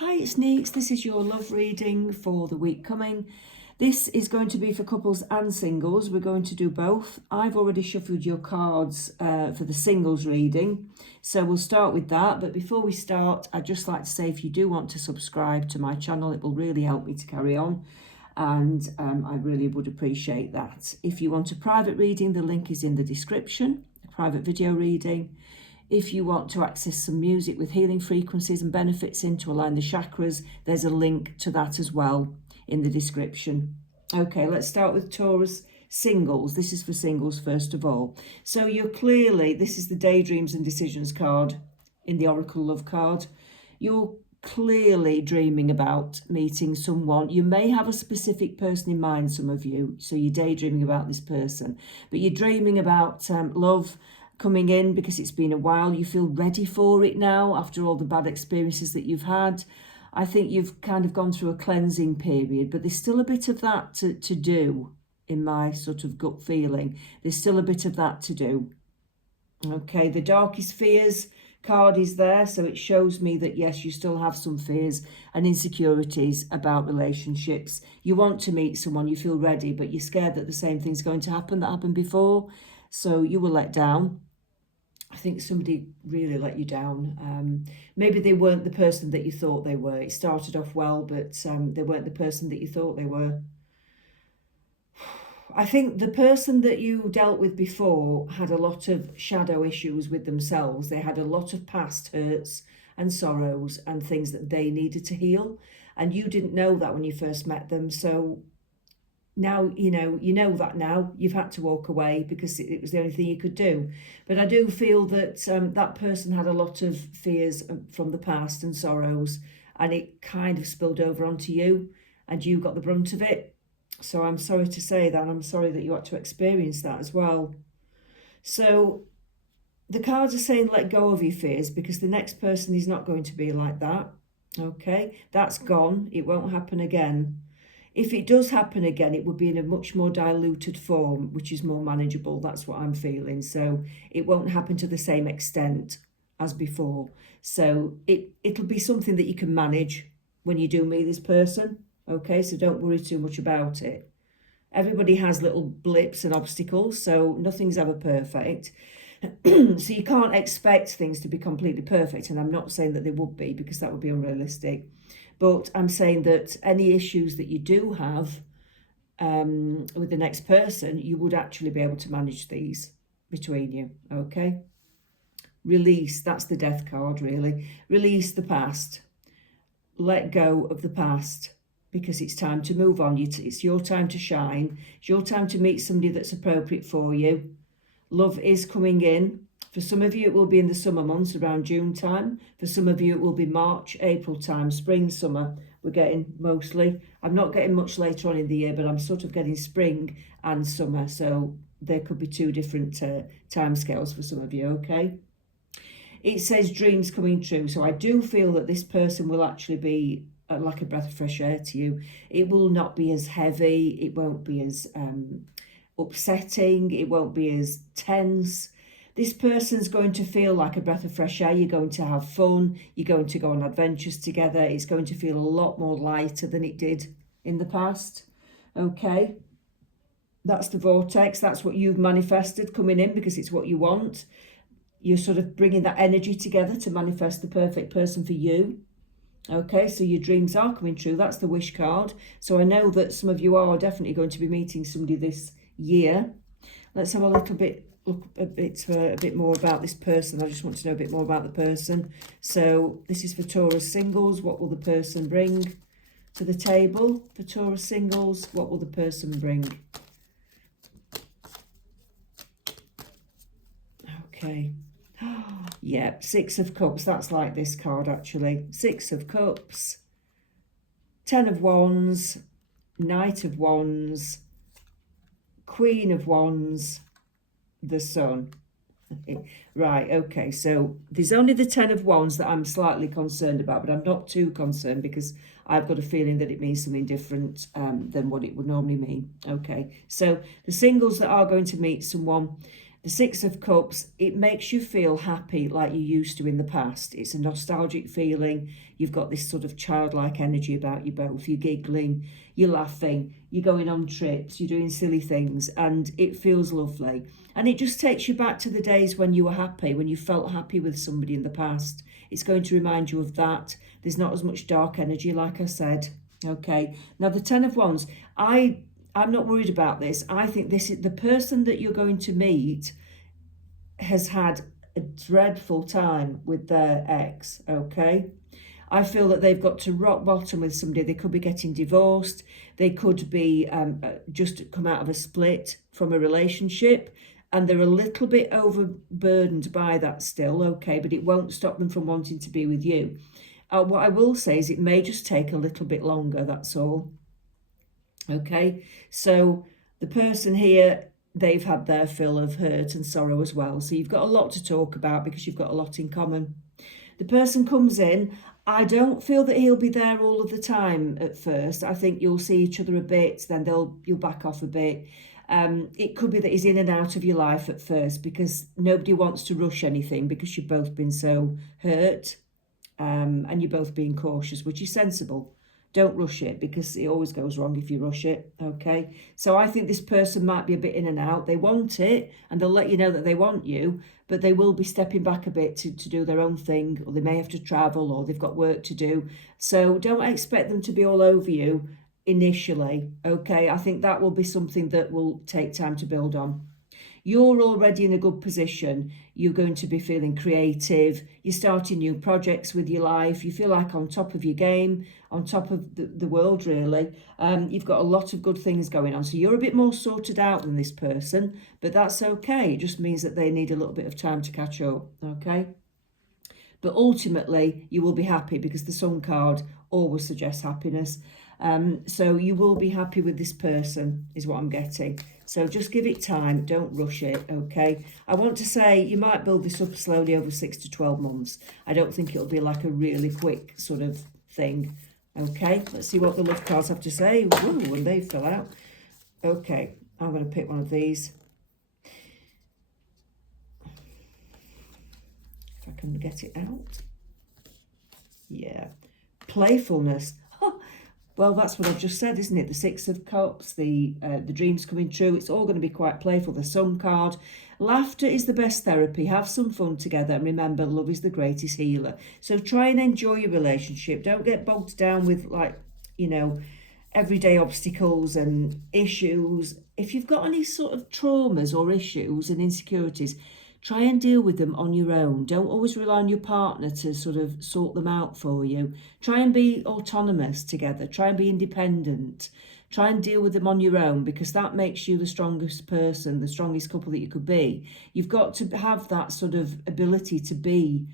Hi, it's Neets. This is your love reading for the week coming. This is going to be for couples and singles. We're going to do both. I've already shuffled your cards for the singles reading, so we'll start with that. But before we start, I'd just like to say if you do want to subscribe to my channel, it will really help me to carry on, and I really would appreciate that. If you want a private reading, the link is in the description, a private video reading. If you want to access some music with healing frequencies and benefits in to align the chakras, there's a link to that as well in the description. Okay, let's start with Taurus singles. This is for singles first of all. So you're clearly, this is the Daydreams and Decisions card in the Oracle Love card. You're clearly dreaming about meeting someone. You may have a specific person in mind, some of you, so you're daydreaming about this person, but you're dreaming about love coming in because it's been a while. You feel ready for it now after all the bad experiences that you've had. I think you've kind of gone through a cleansing period, but there's still a bit of that to do in my sort of gut feeling. There's still a bit of that to do. Okay, the Darkest Fears card is there, so it shows me that yes, you still have some fears and insecurities about relationships. You want to meet someone, you feel ready, but you're scared that the same thing's going to happen that happened before, so you were let down. I think somebody really let you down. Maybe they weren't the person that you thought they were. It started off well, but they weren't the person that you thought they were. I think the person that you dealt with before had a lot of shadow issues with themselves. They had a lot of past hurts and sorrows and things that they needed to heal. And you didn't know that when you first met them. So now, you know that now. You've had to walk away because it was the only thing you could do. But I do feel that that person had a lot of fears from the past and sorrows, and it kind of spilled over onto you, and you got the brunt of it. So I'm sorry to say that. I'm sorry that you had to experience that as well. So the cards are saying let go of your fears because the next person is not going to be like that. Okay, that's gone. It won't happen again. If it does happen again, it would be in a much more diluted form, which is more manageable. That's what I'm feeling. So it won't happen to the same extent as before. So it'll be something that you can manage when you do meet this person. Okay, so don't worry too much about it. Everybody has little blips and obstacles, so nothing's ever perfect. So you can't expect things to be completely perfect. And I'm not saying that they would be, because that would be unrealistic. But I'm saying that any issues that you do have with the next person, you would actually be able to manage these between you, okay? Release, that's the Death card, really. Release the past. Let go of the past, because it's time to move on. It's your time to shine. It's your time to meet somebody that's appropriate for you. Love is coming in. For some of you, it will be in the summer months, around June time. For some of you, it will be March, April time, spring, summer. We're getting mostly. I'm not getting much later on in the year, but I'm sort of getting spring and summer. So there could be two different time scales for some of you, okay? It says dreams coming true. So I do feel that this person will actually be like a breath of fresh air to you. It will not be as heavy. It won't be as upsetting. It won't be as tense. This person's going to feel like a breath of fresh air. You're going to have fun. You're going to go on adventures together. It's going to feel a lot more lighter than it did in the past. Okay. That's the vortex. That's what you've manifested coming in because it's what you want. You're sort of bringing that energy together to manifest the perfect person for you. Okay, so your dreams are coming true. That's the wish card. So I know that some of you are definitely going to be meeting somebody this year. Let's have a little bit, look a bit more about this person. I just want to know a bit more about the person. So this is for Taurus singles. What will the person bring to the table? For Taurus singles, what will the person bring? Okay. Yeah, Six of Cups. That's like this card, actually. Six of Cups, Ten of Wands, Knight of Wands, Queen of Wands, the Sun. Right, okay, so there's only the Ten of Wands that I'm slightly concerned about, but I'm not too concerned because I've got a feeling that it means something different than what it would normally mean. Okay, so the singles that are going to meet someone, The Six of Cups, it makes you feel happy like you used to in the past. It's a nostalgic feeling. You've got this sort of childlike energy about you both. You're giggling, you're laughing, you're going on trips, you're doing silly things, and it feels lovely. And it just takes you back to the days when you were happy, when you felt happy with somebody in the past. It's going to remind you of that. There's not as much dark energy, like I said. Okay, now the Ten of Wands, I'm not worried about this. I think this is the person that you're going to meet has had a dreadful time with their ex, okay? I feel that they've got to rock bottom with somebody. They could be getting divorced. They could be just come out of a split from a relationship, and they're a little bit overburdened by that still, okay? But it won't stop them from wanting to be with you. What I will say is it may just take a little bit longer, that's all. Okay, so the person here, they've had their fill of hurt and sorrow as well. So you've got a lot to talk about because you've got a lot in common. The person comes in. I don't feel that he'll be there all of the time at first. I think you'll see each other a bit, then you'll back off a bit. It could be that he's in and out of your life at first because nobody wants to rush anything because you've both been so hurt, and you're both being cautious, which is sensible. Don't rush it because it always goes wrong if you rush it, okay? So I think this person might be a bit in and out. They want it and they'll let you know that they want you, but they will be stepping back a bit to do their own thing, or they may have to travel, or they've got work to do. So don't expect them to be all over you initially, okay? I think that will be something that will take time to build on. You're already in a good position. You're going to be feeling creative. You're starting new projects with your life. You feel like on top of your game, on top of the world, really. You've got a lot of good things going on. So you're a bit more sorted out than this person, but that's okay. It just means that they need a little bit of time to catch up, okay? But ultimately, you will be happy because the Sun card always suggests happiness. So you will be happy with this person, is what I'm getting. So just give it time. Don't rush it, okay? I want to say you might build this up slowly over 6 to 12 months. I don't think it'll be like a really quick sort of thing, okay? Let's see what the love cards have to say. Ooh, and they fell out. Okay, I'm going to pick one of these. If I can get it out. Yeah. Playfulness. Well, that's what I've just said, isn't it? The Six of Cups, the dreams coming true. It's all going to be quite playful. The Sun card. Laughter is the best therapy. Have some fun together. And remember, love is the greatest healer. So try and enjoy your relationship. Don't get bogged down with, like, everyday obstacles and issues. If you've got any sort of traumas or issues and insecurities, try and deal with them on your own. Don't always rely on your partner to sort of sort them out for you. Try and be autonomous together. Try and be independent. Try and deal with them on your own, because that makes you the strongest person, the strongest couple that you could be. You've got to have that sort of ability to be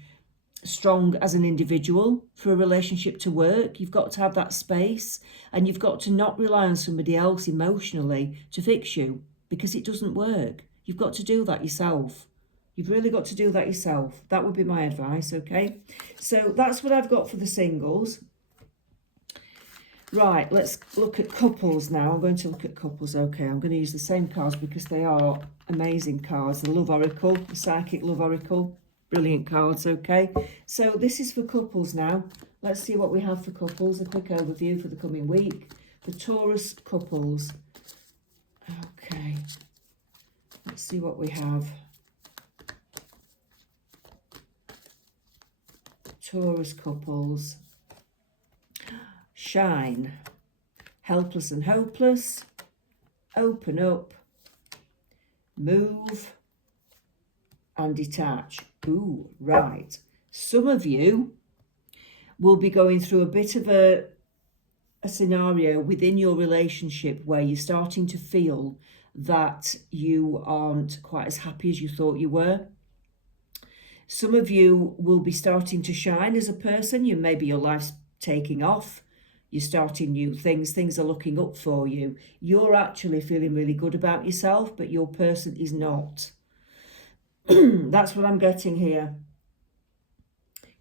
strong as an individual for a relationship to work. You've got to have that space, and you've got to not rely on somebody else emotionally to fix you, because it doesn't work. You've got to do that yourself. You've really got to do that yourself. That would be my advice, okay? So that's what I've got for the singles. Right, let's look at couples now. I'm going to look at couples, okay? I'm going to use the same cards because they are amazing cards. The Love Oracle, the Psychic Love Oracle. Brilliant cards, okay? So this is for couples now. Let's see what we have for couples. A quick overview for the coming week. The Taurus couples. Okay. Let's see what we have. Taurus couples. Shine. Helpless and hopeless. Open up. Move. And detach. Ooh, right. Some of you will be going through a bit of a scenario within your relationship where you're starting to feel that you aren't quite as happy as you thought you were. Some of you will be starting to shine as a person. Maybe your life's taking off. You're starting new things. Things are looking up for you. You're actually feeling really good about yourself, but your person is not. That's what I'm getting here.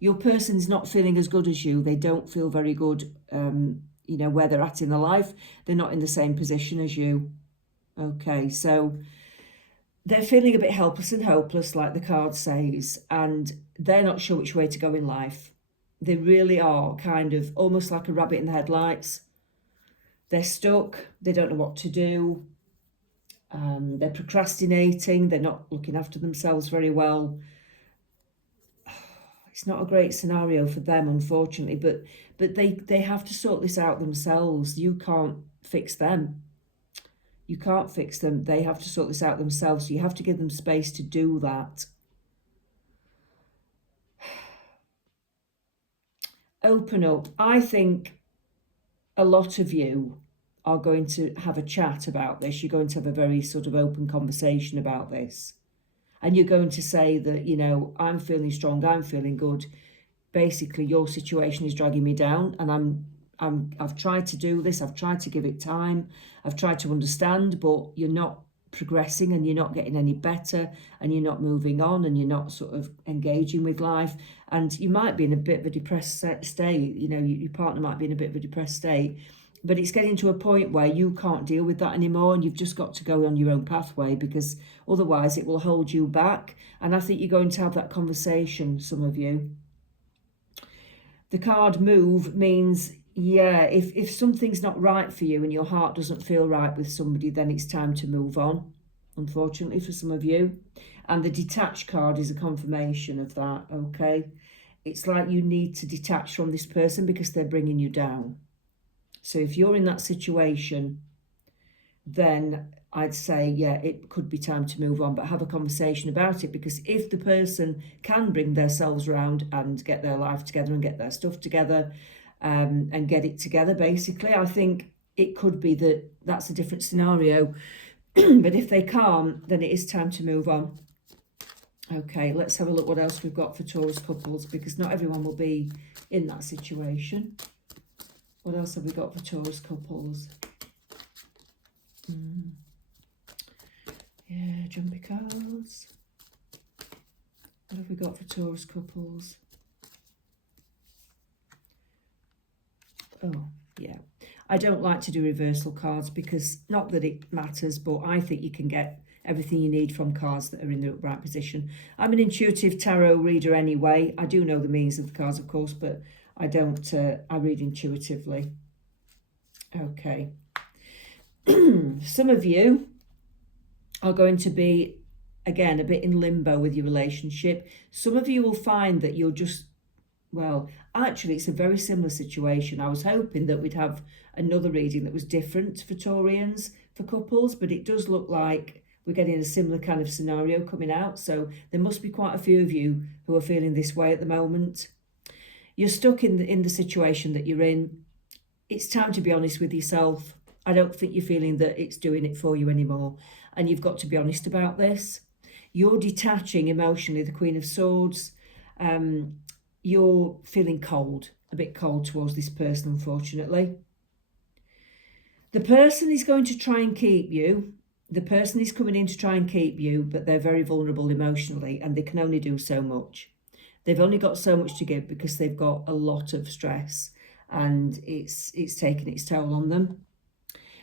Your person's not feeling as good as you. They don't feel very good, where they're at in their life. They're not in the same position as you. Okay, so they're feeling a bit helpless and hopeless, like the card says, and they're not sure which way to go in life. They really are kind of almost like a rabbit in the headlights. They're stuck, they don't know what to do, they're procrastinating, they're not looking after themselves very well. It's not a great scenario for them, unfortunately, but they have to sort this out themselves. You can't fix them. You can't fix them. They have to sort this out themselves. So you have to give them space to do that. Open up. I think a lot of you are going to have a chat about this. You're going to have a very sort of open conversation about this. And you're going to say that, you know, I'm feeling strong, I'm feeling good. Basically, your situation is dragging me down, and I've tried to do this, I've tried to give it time, I've tried to understand, but you're not progressing and you're not getting any better and you're not moving on and you're not sort of engaging with life, and you might be in a bit of a depressed state. You know, your partner might be in a bit of a depressed state, but it's getting to a point where you can't deal with that anymore, and you've just got to go on your own pathway, because otherwise it will hold you back. And I think you're going to have that conversation, some of you. The card move means, yeah, if something's not right for you and your heart doesn't feel right with somebody, then it's time to move on, unfortunately, for some of you. And the detached card is a confirmation of that, okay? It's like you need to detach from this person because they're bringing you down. So if you're in that situation, then I'd say, yeah, it could be time to move on, but have a conversation about it, because if the person can bring themselves around and get their life together and get their stuff together, and get it together, basically, I think it could be that that's a different scenario. But if they can't, then it is time to move on. Okay, let's have a look what else we've got for Taurus couples, because not everyone will be in that situation. What else have we got for Taurus couples? Yeah, jumpy cards. What have we got for Taurus couples? Oh, yeah. I don't like to do reversal cards, because not that it matters, but I think you can get everything you need from cards that are in the upright position. I'm an intuitive tarot reader anyway. I do know the meanings of the cards, of course, but I don't, I read intuitively. Okay. Some of you are going to be, again, a bit in limbo with your relationship. Some of you will find that you're just, well, actually, it's a very similar situation. I was hoping that we'd have another reading that was different for Taurians, for couples, but it does look like we're getting a similar kind of scenario coming out. So there must be quite a few of you who are feeling this way at the moment. You're stuck in the situation that you're in. It's time to be honest with yourself. I don't think you're feeling that it's doing it for you anymore, and you've got to be honest about this. You're detaching emotionally, the Queen of Swords. You're feeling cold, a bit cold towards this person, unfortunately. The person is going to try and keep you. The person is coming in to try and keep you, but they're very vulnerable emotionally, and they can only do so much. They've only got so much to give because they've got a lot of stress, and it's taken its toll on them.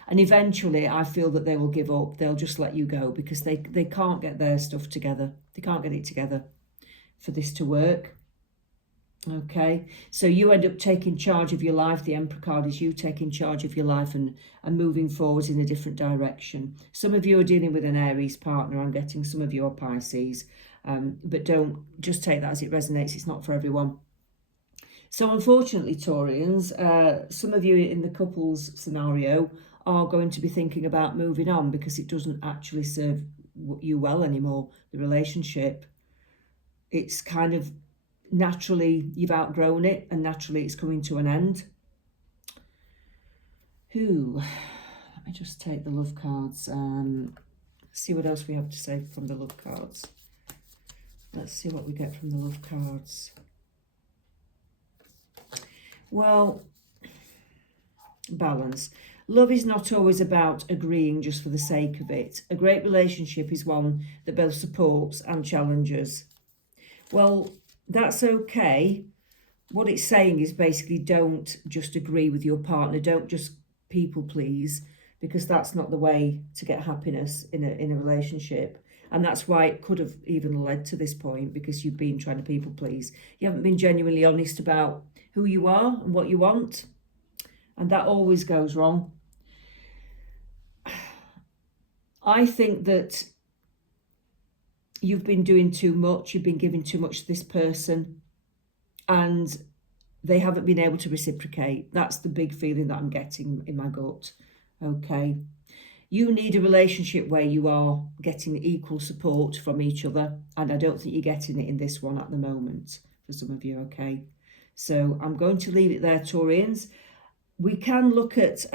And eventually I feel that they will give up. They'll just let you go because they can't get their stuff together. They can't get it together for this to work. Okay, so you end up taking charge of your life. The Emperor card is you taking charge of your life and moving forward in a different direction. Some of you are dealing with an Aries partner. I'm getting some of you are Pisces, but don't just take that as it resonates. It's not for everyone. So unfortunately, Taurians, some of you in the couples scenario are going to be thinking about moving on because it doesn't actually serve you well anymore, the relationship. It's kind of naturally you've outgrown it, and naturally it's coming to an end. Let me just take the love cards. See what else we have to say from the love cards. Let's see what we get from the love cards. Well, balance. Love is not always about agreeing just for the sake of it. A great relationship is one that both supports and challenges. Well, that's okay. What it's saying is basically don't just agree with your partner. Don't just people please, because that's not the way to get happiness in a relationship. And that's why it could have even led to this point, because you've been trying to people please. You haven't been genuinely honest about who you are and what you want. And that always goes wrong. I think that you've been doing too much. You've been giving too much to this person, and they haven't been able to reciprocate. That's the big feeling that I'm getting in my gut. Okay. You need a relationship where you are getting equal support from each other, and I don't think you're getting it in this one at the moment for some of you, okay? So I'm going to leave it there, Taurians. We can look at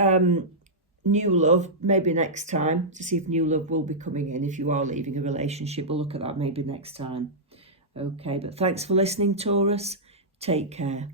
new love maybe next time to see if new love will be coming in. If you are leaving a relationship, we'll look at that maybe next time. Okay, but thanks for listening, Taurus. Take care.